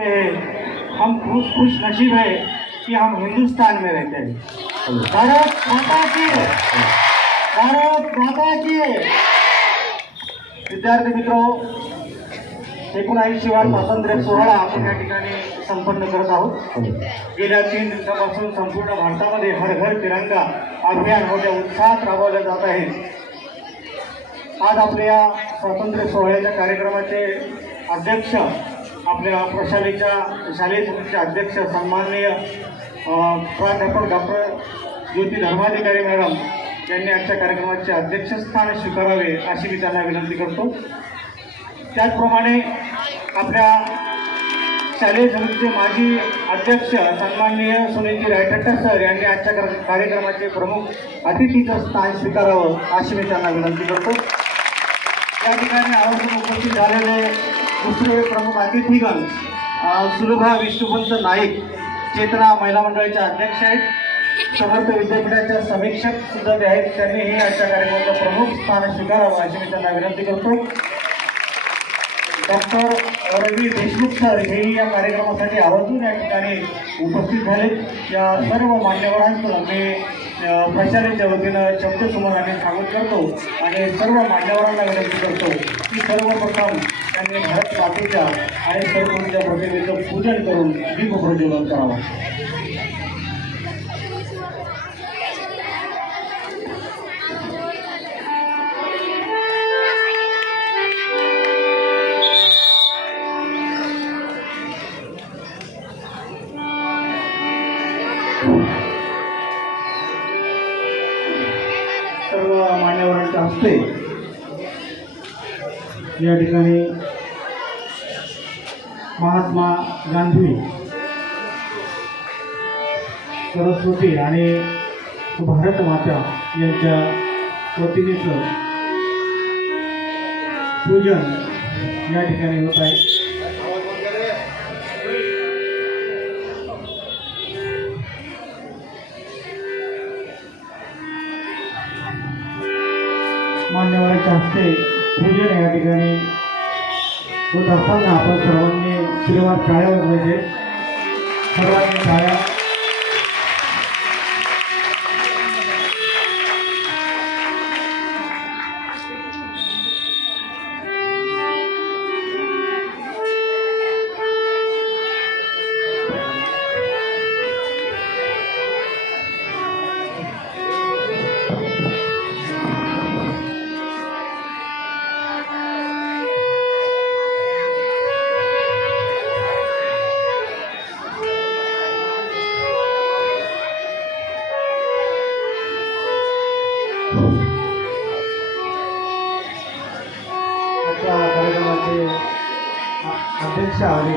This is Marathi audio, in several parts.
हम खुश खुश नसीब है कि हम हिंदुस्तान में रहते हैं। भारत माता की भारत माता की विद्यार्थी मित्रो एकोणऐंशी स्वातंत्र्य सोहळा आपण या ठिकाणी संपन्न करत आहोत. गेल्या तीन दिवसापासून संपूर्ण भारतामध्ये हर घर तिरंगा अभियान मोठ्या उत्साहात राबवल्या जात आहे. आज आपल्या स्वातंत्र्य सोहळ्याच्या कार्यक्रमाचे अध्यक्ष आपल्या प्रशालेच्या शालेय समितीचे अध्यक्ष सन्माननीय प्राध्यापक डॉक्टर ज्योती धर्माधिकारी मॅडम यांनी आजच्या कार्यक्रमाचे अध्यक्षस्थान स्वीकारावे अशी मी त्यांना विनंती करतो. त्याचप्रमाणे आपल्या शालेय समितीचे माजी अध्यक्ष सन्माननीय सुनीलजी रायटट्टा सर यांनी आजच्या कार्यक्रमाचे प्रमुख अतिथीचं स्थान स्वीकारावं अशी मी त्यांना विनंती करतो. या ठिकाणी आवर्जून उपस्थित झालेले दुसरे प्रमुख अतिथीगण सुलभा विष्णुपंत नाईक चेतना महिला मंडळाच्या अध्यक्ष आहेत समर्थ विद्यापीठाच्या समीक्षक सुद्धा ते आहेत. त्यांनीही आजच्या कार्यक्रमाचं प्रमुख स्थान स्वीकारावं अशी मी त्यांना विनंती करतो. डॉक्टर रवी देशमुख सर हेही या कार्यक्रमासाठी आवर्जून या ठिकाणी उपस्थित झाले या सर्व मान्यवरांचं मी अ, प्रशालेच्या वतीनं आम्ही स्वागत करतो आणि सर्व मान्यवरांना विनंती करतो की सर्वप्रथम त्यांनी भारत मातेच्या आणि सर्वच्या प्रतिमेचं पूजन करून दीपप्रज्वलन करावं. असते या ठिकाणी महात्मा गांधी सरस्वती आणि भारत माता यांच्या वतीनेचं पूजन या ठिकाणी होत आहे. हस्ते पूजन या ठिकाणी होत असताना आपण सर्वांनी श्रीवाद टाळ्या वाजवायचे सर्वांनी टाळ्या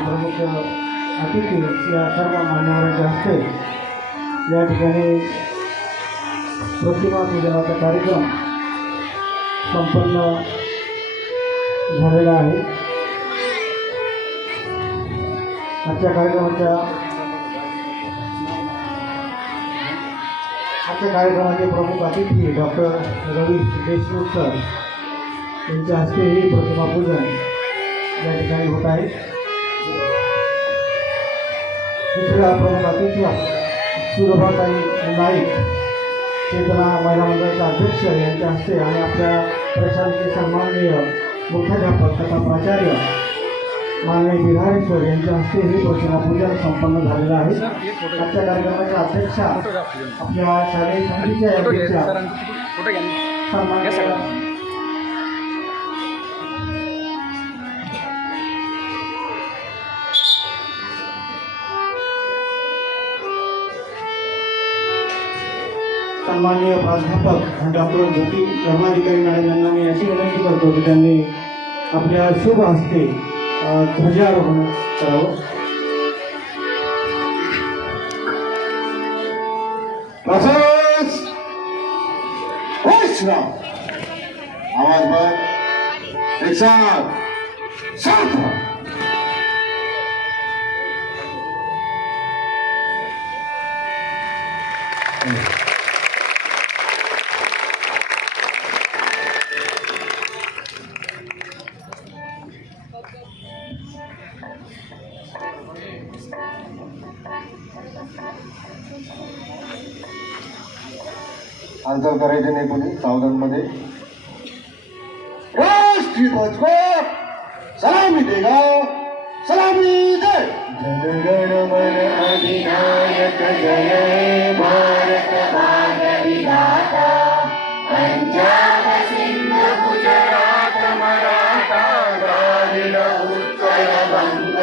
प्रमुख अतिथी या सर्व मान्यवरांच्या हस्ते या ठिकाणी प्रतिमा पूजनाचा कार्यक्रम संपन्न झालेला आहे. आजच्या कार्यक्रमाच्या आजच्या कार्यक्रमाचे प्रमुख अतिथी डॉक्टर रवी देशमुख सर यांच्या हस्ते ही प्रतिमा पूजन या ठिकाणी होत आहे. दुसऱ्या प्रमुख अतिथी सुरभाताई नाईक चेतना महिला मंडळाच्या अध्यक्ष यांच्या हस्ते आणि आपल्या प्रशासकीय सन्माननीय मुख्याध्यापक तथा प्राचार्य माननीय बिहारी सर यांच्या हस्ते ही प्रतिमा पूजन संपन्न झालेलं आहे. आजच्या कार्यक्रमाच्या अध्यक्षा आपल्या शालेय समितीच्या अध्यक्षा सन्माननीय प्राध्यापक डॉक्टर ज्योती धर्माधिकारी मॅडम यांना मी अशी विनंती करतो की त्यांनी आपल्या शुभ हस्ते ध्वजारोहण करावं. आवाज बघ. एक साथ साथ रहा. हालचाल करायची नाही कोणी सावधानमध्ये राष्ट्रीय ध्वज को सलामी देगा सलामी दे! जनगण मन अधिनायक जय भारत भाग्य विधाता पंजाब सिंध गुजरात मराठा द्राविड उत्कल बंग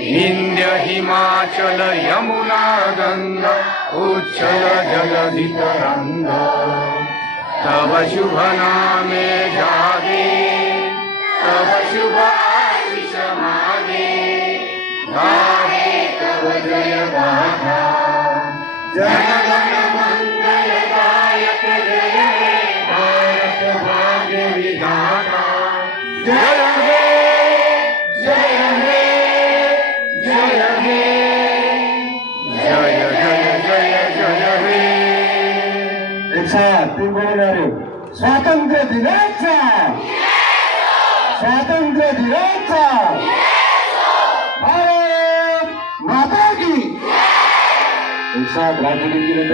हिंद हिमाचल यमुना गंगा। उच्छल जलधि तव शुभ नामे जागे। तव शुभ आशिष मागे। गाहे तव जय गाथा जय स्वातंत्र्य दिनाचा. स्वातंत्र्य दिनाचा. भारत माता की. एक साथ राज्यगीत केलं